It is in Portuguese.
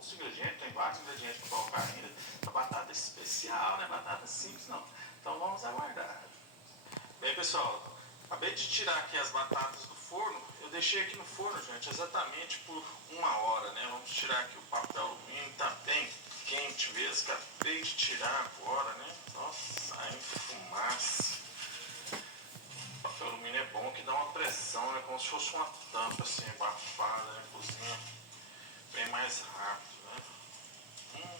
outros ingredientes, tem vários ingredientes para colocar ainda. A batata é especial, não é batata simples não. Então vamos aguardar. Bem pessoal, acabei de tirar aqui as batatas do forno. Eu deixei aqui no forno, gente, exatamente por 1 hora, né? Vamos tirar aqui o papel alumínio, tá bem quente mesmo. Acabei de tirar agora, né? Nossa, saindo fumaça. O papel alumínio é bom que dá uma pressão, né? Como se fosse uma tampa assim, abafada, né? Cozinha bem mais rápido, né?